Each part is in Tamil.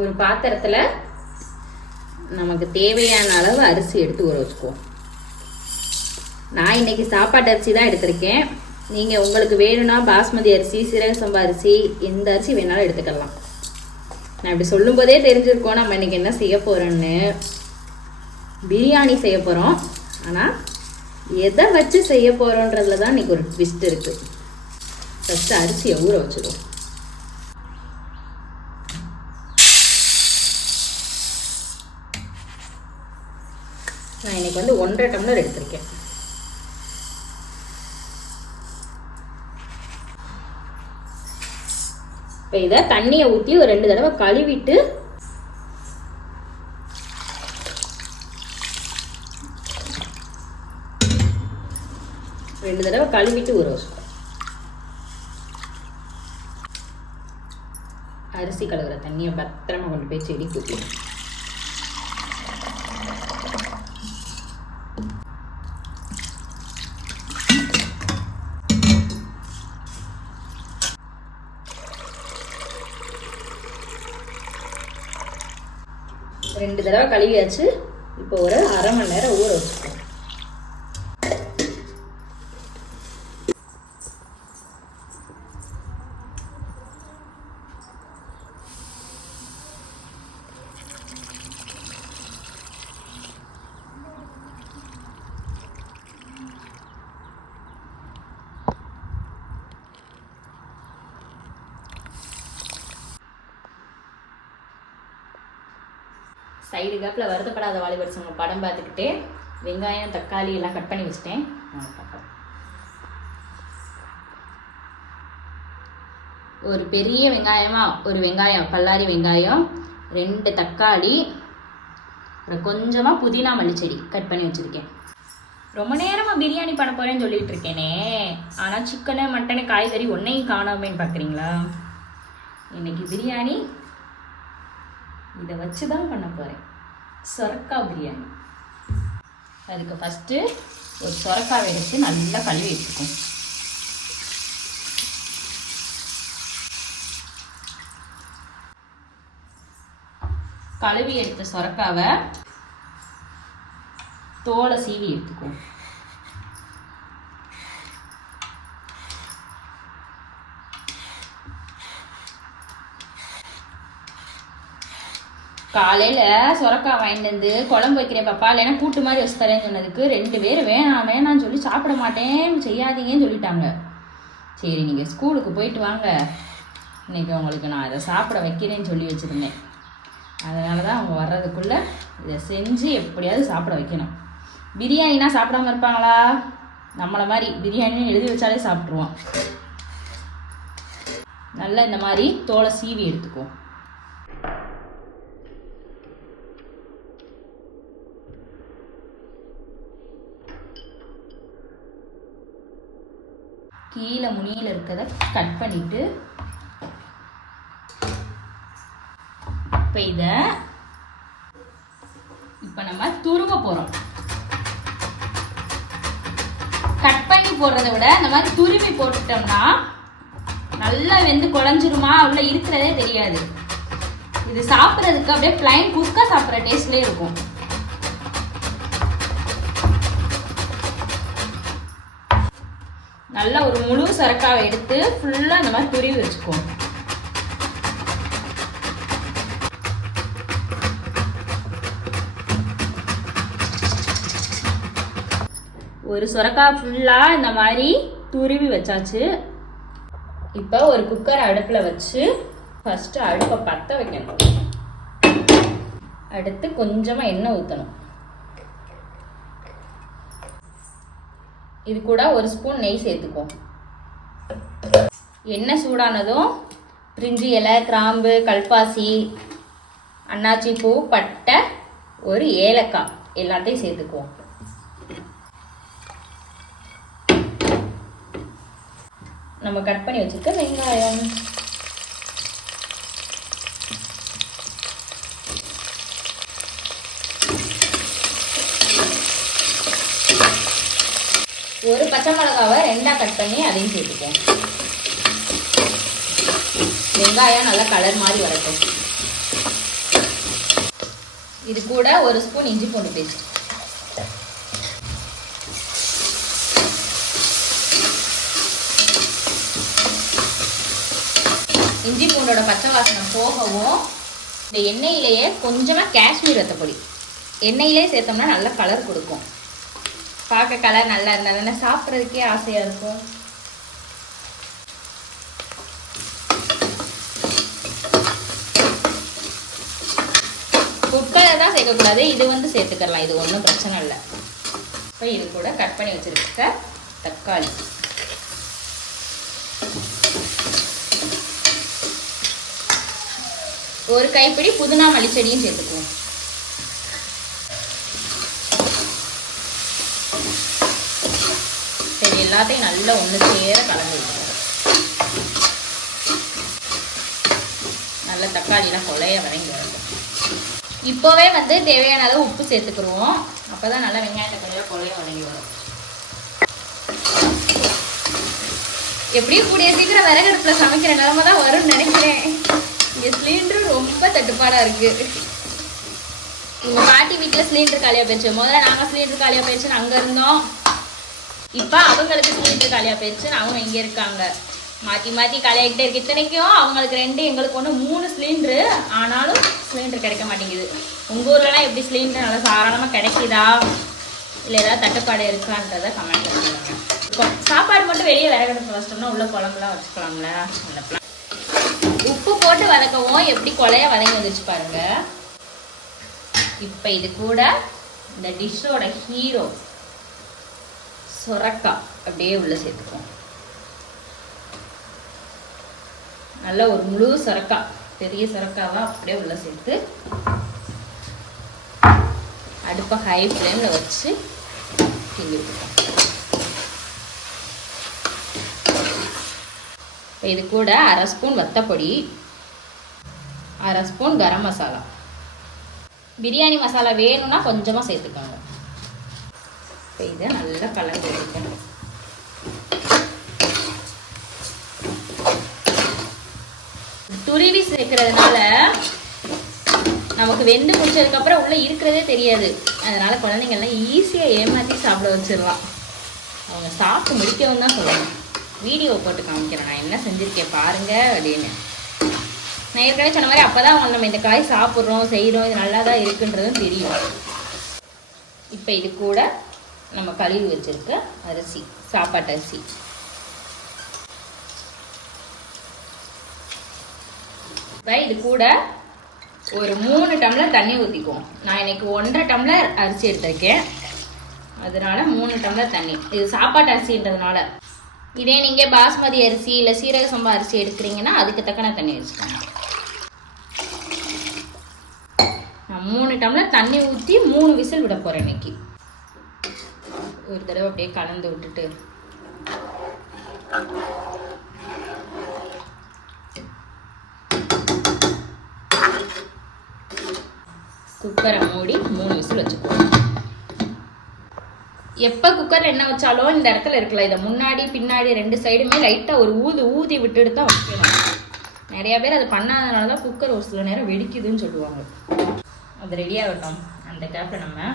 ஒரு பாத்திரத்தில் நமக்கு தேவையான அளவு அரிசி எடுத்து ஊற வச்சுக்குவோம். நான் இன்னைக்கு சாப்பாட்டு அரிசி தான் எடுத்திருக்கேன். நீங்கள் உங்களுக்கு வேணும்னா பாஸ்மதி அரிசி, சீரக சம்பா அரிசி, எந்த அரிசி வேணாலும் எடுத்துக்கலாம். நான் இப்படி சொல்லும் போதே தெரிஞ்சிருக்கோம் நம்ம இன்னைக்கு என்ன செய்ய போகிறோன்னு. பிரியாணி செய்ய போகிறோம். ஆனால் எதை வச்சு செய்ய போகிறோன்றதுல தான் இன்னைக்கு ஒரு ட்விஸ்ட் இருக்குது. ஃபஸ்ட்டு அரிசியை ஊற வச்சுடுவோம். நான் இன்னைக்கு 1.5 டம்ளர் எடுத்திருக்கேன். இப்போ இதை தண்ணியை ஊற்றி ஒரு 2 தடவை கழுவிட்டு ஊற வச்சுக்கோம். அரிசி கழுவுற தண்ணியை பத்திரமா கொண்டு போய் செடிக்கு ஊற்றிடும். ரெண்டு தடவை கழுவியாச்சு. இப்போ ஒரு அரை மணி நேரம் ஊற வச்சுக்கோம். சைடு கேப்பில் வருத்தப்படாத வாலிபர் சங்கம் படம் பார்த்துக்கிட்டே வெங்காயம், தக்காளி எல்லாம் கட் பண்ணி வச்சுட்டேன். ஒரு பெரிய ஒரு வெங்காயம், பல்லாரி வெங்காயம், 2 தக்காளி, கொஞ்சமாக புதினா மல்லிச்செடி கட் பண்ணி வச்சுருக்கேன். ரொம்ப நேரமாக பிரியாணி பண்ண போகிறேன்னு சொல்லிட்டு இருக்கேனே, ஆனால் சிக்கனு, மட்டனு, காய்கறி ஒன்றையும் காணாமேன்னு பார்க்குறீங்களா? இன்னைக்கு பிரியாணி இதை வச்சு தான் பண்ண போகிறேன். சொரக்காய் பிரியாணி. அதுக்கு ஃபஸ்ட்டு ஒரு சொரக்காவை எடுத்து நல்லா கழுவி எடுத்துக்கும். கழுவி எடுத்த சொரக்காவை தோலை சீவி எடுத்துக்கும். காலையில் சொரக்காய் வாங்கிட்டு வந்து குழம்பு வைக்கிறேன் பாப்பா, இல்லைன்னா கூட்டு மாதிரி வச்சு தரேன்னு சொன்னதுக்கு 2 பேர் வேணான்னு சொல்லி சாப்பிட மாட்டேன், செய்யாதீங்கன்னு சொல்லிட்டாங்க. சரி நீங்கள் ஸ்கூலுக்கு போயிட்டு வாங்க, இன்றைக்கி உங்களுக்கு நான் இதை சாப்பிட வைக்கிறேன்னு சொல்லி வச்சுருந்தேன். அதனால தான் அவங்க வர்றதுக்குள்ளே இதை செஞ்சு எப்படியாவது சாப்பிட வைக்கணும். பிரியாணினா சாப்பிடாம இருப்பாங்களா? நம்மளை மாதிரி பிரியாணின்னு எழுதி வச்சாலே சாப்பிட்ருவோம். நல்லா இந்த மாதிரி தோலை சீவி எடுத்துக்குவோம். கீழே முனியில் இருக்கிறத கட் பண்ணிட்டு இப்போ நம்ம துருவ போகிறோம். கட் பண்ணி போடுறத விட இந்த மாதிரி துருவி போட்டுட்டோம்னா நல்லா வெந்து குழஞ்சிருமா, உள்ள இருக்கிறதே தெரியாது. இது சாப்பிட்றதுக்கு அப்படியே பிளைன் குஸ்கா சாப்பிட்ற டேஸ்ட்லேயே இருக்கும். நல்லா ஒரு முழு சொரக்காவை எடுத்து ஃபுல்லாக இந்த மாதிரி துருவி வச்சுக்குவோம். ஒரு சொரக்காய் ஃபுல்லாக இந்த மாதிரி துருவி வச்சாச்சு. இப்போ ஒரு குக்கர் அடுப்பில் வச்சு ஃபஸ்ட்டு அடுப்பை பற்ற வைக்கணும். அடுத்து கொஞ்சமாக எண்ணெய் ஊற்றணும். இது கூட 1 ஸ்பூன் நெய் சேர்த்துக்குவோம். எண்ணெய் சூடானதும் பிரிஞ்சி இலை, கிராம்பு, கல்பாசி, அன்னாச்சி பூ, பட்டை, ஒரு ஏலக்காய் எல்லாத்தையும் சேர்த்துக்குவோம். நம்ம கட் பண்ணி வச்சிருக்க வெங்காயம், ஒரு பச்சை மிளகாவை 2ஆ கட் பண்ணி அதையும் சேர்த்துக்குவோம். வெங்காயம் நல்லா கலர் மாதிரி வரட்டும். இது கூட 1 ஸ்பூன் இஞ்சி பூண்டு பேஸ்ட். இஞ்சி பூண்டோட பச்சை வாசனை போகவும் இந்த எண்ணெயிலேயே கொஞ்சமாக காஷ்மீர் ரத்தப்பொடி எண்ணெயிலே சேர்த்தோம்னா நல்ல கலர் கொடுக்கும். பார்க்க கலர் நல்லா இருந்தால் தானே சாப்பிட்றதுக்கே ஆசையாக இருக்கும். குக்கரை தான் சேர்க்கக்கூடாது, இது வந்து சேர்த்துக்கலாம், இது ஒன்றும் பிரச்சனை இல்லை. இப்போ இது கூட கட் பண்ணி வச்சுருக்க தக்காளி, ஒரு கைப்பிடி புதினா மல்லிச்செடியும் சேர்த்துக்குவோம். சரி, எல்லாத்தையும் நல்லா ஒன்று சேர கலந்து விட்டுருவோம். நல்லா தக்காளிலாம் கொலைய வரைங்க வரும். இப்போவே வந்து தேவையான அளவு உப்பு சேர்த்துக்குருவோம். அப்போ தான் நல்லா வெங்காயம் தக்காளியாக கொலைய வதங்கி வரும். எப்படியும் கூடிய சீக்கிரம் விறகு அடுப்பில் சமைக்கிற நிலமை தான் வரும்னு நினைக்கிறேன். இங்கே சிலிண்டர் ரொம்ப தட்டுப்பாடாக இருக்குது. உங்கள் பாட்டி வீட்டில் சிலிண்டர் காலியாக போயிடுச்சு. முதல்ல நாங்கள் சிலிண்டர் காலியாக போயிடுச்சுன்னு அங்கே இருந்தோம். இப்போ அவங்களுக்கு சிலிண்டர் காலியாக போயிடுச்சுன்னு அவங்க இங்கே இருக்காங்க. மாற்றி மாற்றி காலியாகிட்டே இருக்கு. இத்தனைக்கும் அவங்களுக்கு 2 எங்களுக்கு 1 3 சிலிண்டரு. ஆனாலும் சிலிண்டர் கிடைக்க மாட்டேங்குது. உங்கள் ஊர்லலாம் எப்படி சிலிண்டர் நல்லா சாதாரணமாக கிடைக்குதா, இல்லை ஏதாவது தட்டுப்பாடு இருக்கான்றதை கமெண்ட் பண்ணுவாங்க. சாப்பாடு மட்டும் வெளியே விறகடுப்பு வச்சிட்டோம்னா உள்ள குழம்புலாம் வச்சுக்கலாம்ல. அந்த உப்பு போட்டு வதக்கவும் எப்படி கொலைய வதங்கி வந்துச்சு பாருங்க. இப்போ இது கூட இந்த டிஷ்ஷோட ஹீரோ சொரக்காய் அப்படியே உள்ள சேர்த்துக்குவோம். நல்லா ஒரு முழு சொரக்காய், பெரிய சொரக்காவா அப்படியே உள்ள சேர்த்து அடுப்பை ஹை ஃப்ளேமில் வச்சு கிண்டி விட்டுருக்கோம். இது கூட 1/2 ஸ்பூன் வத்தப்பொடி, 1/2 ஸ்பூன் கரம் மசாலா. பிரியாணி மசாலா வேணும்னா கொஞ்சமாக சேர்த்துக்கோங்க. இப்போ இதை நல்லா கலந்து வைக்கணும். துருவி சேர்க்கறதுனால நமக்கு வெந்து முடிச்சதுக்கப்புறம் உள்ளே இருக்கிறதே தெரியாது. அதனால குழந்தைங்கள்லாம் ஈஸியாக ஏமாற்றி சாப்பிட வச்சிடலாம். அவங்க சாப்பிட்டு முடிக்கவும் தான் சொல்லணும். வீடியோ போட்டு காமிக்கிறேன் நான் என்ன செஞ்சுருக்கேன் பாருங்க அப்படின்னு. நான் ஏற்கனவே சொன்ன மாதிரி அப்போ தான் நம்ம இந்த காய் சாப்பிட்றோம் செய்கிறோம், இது நல்லா தான் இருக்குன்றதும் தெரியும். இப்போ இது கூட நம்ம கழுவி வச்சுருக்க அரிசி, சாப்பாட்டு அரிசி, இப்போ இது கூட ஒரு 3 டம்ளர் தண்ணி ஊற்றிக்குவோம். நான் இன்னைக்கு 1.5 டம்ளர் அரிசி எடுத்திருக்கேன், அதனால 3 டம்ளர் தண்ணி. இது சாப்பாட்டு அரிசின்றதுனால. இதே நீங்கள் பாஸ்மதி அரிசி இல்லை சீரக சம்பா அரிசி எடுக்கிறீங்கன்னா அதுக்கு தக்கன தண்ணி வச்சுக்கோங்க. நான் 3 டம்ளர் தண்ணி ஊற்றி 3 விசில் விட போகிறேன் இன்னைக்கு. ஒரு தடவை அப்படியே கலந்து விட்டுட்டு குக்கரை மூடி 3 விசில் வச்சுக்குவோம். எப்போ குக்கரில் என்ன வச்சாலும் இந்த இடத்துல இருக்குல்ல, இதை முன்னாடி பின்னாடி 2 சைடுமே லைட்டாக ஒரு ஊதி விட்டுட்டு தான் வைக்கணும். நிறையா பேர் அது பண்ணாதனால தான் குக்கர் ஒரு சில நேரம் வெடிக்குதுன்னு சொல்லுவாங்க. அது ரெடியாகட்டும். அந்த கேப்பில் நம்ம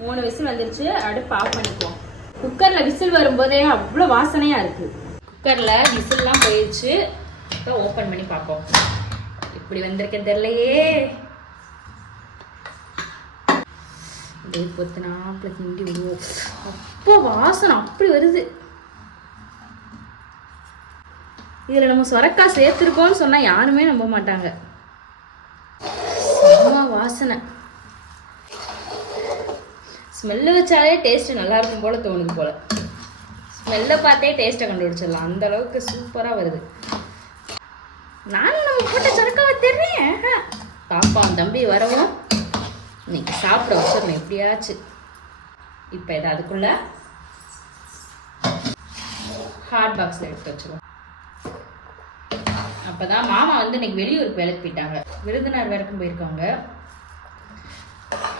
மூணு விசில் வந்துருச்சு. அடுப்பு ஆஃப் பண்ணிக்குவோம். குக்கரில் விசில் வரும்போதே அவ்வளோ வாசனையாக இருக்குது. குக்கரில் விசில்லாம் போயிடுச்சு. இப்போ ஓப்பன் பண்ணி பார்ப்போம். இப்படி வந்திருக்க தெரியலையே. அப்படியே பொத்துனாப்பில் கிண்டி விடுவோம். அப்போ வாசனை அப்படி வருது. இதில் நம்ம சொரக்காய் சேர்த்துருக்கோம்னு சொன்னால் யாருமே நம்ப மாட்டாங்க. வாசனை ஸ்மெல்லு வச்சாலே டேஸ்ட்டு நல்லா இருக்கும் போல தோணுது போல. ஸ்மெல்லை பார்த்தே டேஸ்ட்டை கண்டுபிடிச்சிடலாம். அந்த அளவுக்கு சூப்பராக வருது. நான் நம்ம போட்ட சொரக்காவை தெரிறேன். பாப்பா தம்பி வரவும் இன்னைக்கு சாப்பிட வச்சிடணும் எப்படியாச்சு. இப்போ இதை அதுக்குள்ள ஹாட் பாக்ஸில் எடுத்து வச்சிருவோம். அப்போதான் மாமா வந்து இன்னைக்கு வெளியூருக்கு வேலைக்கு போயிட்டாங்க. விருதுநகர் வரைக்கும் போயிருக்காங்க.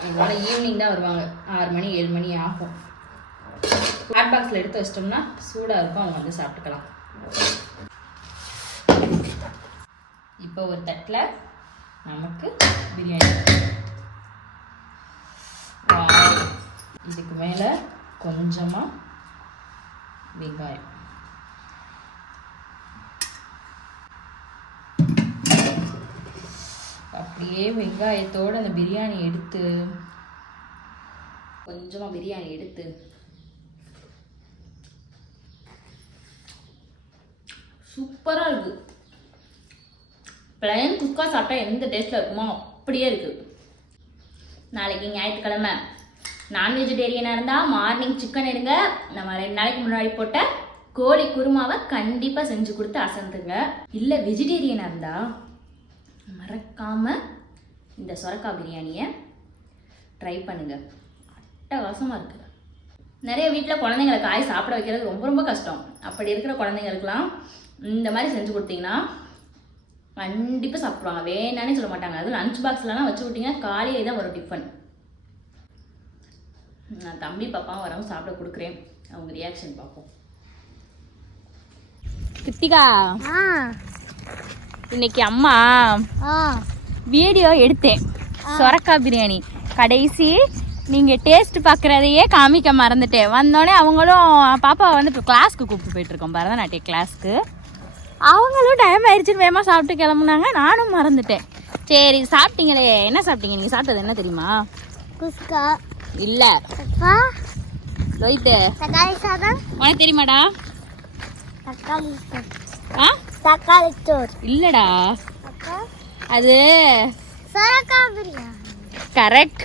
அதனால ஈவினிங் தான் வருவாங்க. 6 மணி 7 மணி ஆகும். ஹாட் பாக்ஸில் எடுத்து வச்சிட்டோம்னா சூடாக இருக்கும், அவங்க வந்து சாப்பிட்டுக்கலாம். இப்போ ஒரு தட்டில் நமக்கு பிரியாணி. இதுக்கு மேலே கொஞ்சமாக வெங்காயம். அப்படியே வெங்காயத்தோடு அந்த பிரியாணி எடுத்து கொஞ்சமாக பிரியாணி எடுத்து சூப்பராக இருக்குது. பிளைன் குஸ்கா சாப்பிட்டா எந்த டேஸ்ட்டில் இருக்குமோ அப்படியே இருக்குது. நாளைக்கு ஞாயிற்றுக்கிழமை நான் வெஜிடேரியனாக இருந்தால் மார்னிங் சிக்கன் எடுங்க. நம்ம 2 நாளைக்கு முன்னாடி போட்ட கோழி குருமாவை கண்டிப்பாக செஞ்சு கொடுத்து அசந்துங்க. இல்லை வெஜிடேரியனாக இருந்தால் மறக்காமல் இந்த சொரக்காய் பிரியாணியை ட்ரை பண்ணுங்கள். அட்டகாசமாக இருக்குது. நிறைய வீட்டில் குழந்தைங்களை காய் சாப்பிட வைக்கிறது ரொம்ப ரொம்ப கஷ்டம். அப்படி இருக்கிற குழந்தைங்களுக்கெல்லாம் இந்த மாதிரி செஞ்சு கொடுத்தீங்கன்னா கண்டிப்பாக சாப்பிடுவாங்க, வேணானே சொல்ல மாட்டாங்க. அதுவும் லஞ்ச் பாக்ஸ்லாம் வச்சு விட்டீங்க காலையிலே தான் வரும் டிஃபன். நான் தம்பி பாப்பாவும் வரவும் சாப்பிட கொடுக்குறேன், அவங்க ரியாக்ஷன் பார்ப்போம். கிருத்திகா, இன்னைக்கு அம்மா வீடியோ எடுத்தேன் சொரக்காய் பிரியாணி. கடைசி நீங்கள் டேஸ்ட் பார்க்குறதையே காமிக்க மறந்துட்டேன். வந்தோடனே அவங்களும் பாப்பாவை வந்து இப்போ கிளாஸ்க்கு கூப்பிட்டு போயிட்டுருக்கோம், பரதநாட்டிய கிளாஸ்க்கு. அவங்களும் டைம் ஆயிடுச்சுன்னு வேகமாக சாப்பிட்டு கிளம்புனாங்க, நானும் மறந்துட்டேன். சரி சாப்பிட்டீங்களே, என்ன சாப்பிட்டீங்க? நீங்கள் சாப்பிட்டது என்ன தெரியுமா? குஸ்கா இல்லை ரோஹித், தக்காளி சாதம். உனக்கு தெரியுமாடா? தக்காளி தக்காளி சோறு இல்லடா, அது சொரக்காய் பிரியாணி. கரெக்ட்.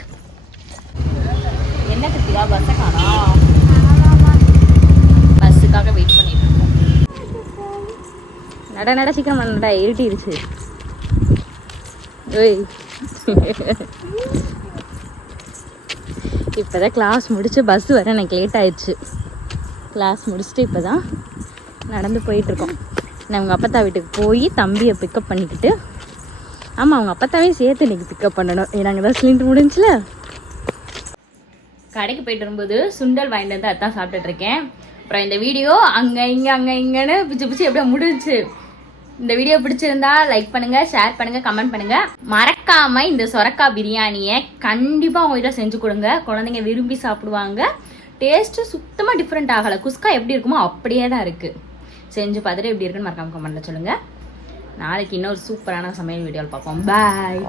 என்ன கிருத்திகா பஸ்ஸை காணோம்? பஸ்ஸுக்காக வெயிட் பண்ணிட்டு இருக்கோம். நட சீக்கிரம் நடா, இருட்டிருச்சு. ஓய் இப்போதான் கிளாஸ் முடிச்சு பஸ் வர எனக்கு லேட் ஆயிடுச்சு. கிளாஸ் முடிச்சுட்டு இப்போ தான் நடந்து போயிட்டுருக்கோம். நான் அவங்க அப்பத்தா வீட்டுக்கு போய் தம்பியை பிக்கப் பண்ணிக்கிட்டு, ஆமாம் அவங்க அப்பத்தாவையும் சேர்த்து இன்னைக்கு பிக்கப் பண்ணணும். நாங்கள் தான் சிலிண்டர் முடிஞ்சில. கடைக்கு போயிட்டு வரும்போது சுண்டல் வாங்கிட்டு வந்து அதான் சாப்பிட்டுட்ருக்கேன். அப்புறம் இந்த வீடியோ அங்கே இங்கேன்னு பிச்சு எப்படியா முடிஞ்சிச்சு. இந்த வீடியோ பிடிச்சிருந்தா லைக் பண்ணுங்க, ஷேர் பண்ணுங்க, கமெண்ட் பண்ணுங்க. மறக்காம இந்த சொரக்காய் பிரியாணியை கண்டிப்பா உங்க வீட்டில் செஞ்சு கொடுங்க, குழந்தைங்க விரும்பி சாப்பிடுவாங்க. டேஸ்ட் சுத்தமா டிஃப்ரெண்ட் ஆகலை, குஸ்கா எப்படி இருக்குமோ அப்படியே தான் இருக்கு. செஞ்சு பார்த்துட்டு எப்படி இருக்குன்னு மறக்காம கமெண்ட்ல சொல்லுங்க. நாளைக்கு இன்னொரு சூப்பரான சமையல் வீடியோவில் பார்ப்போம். பாய்.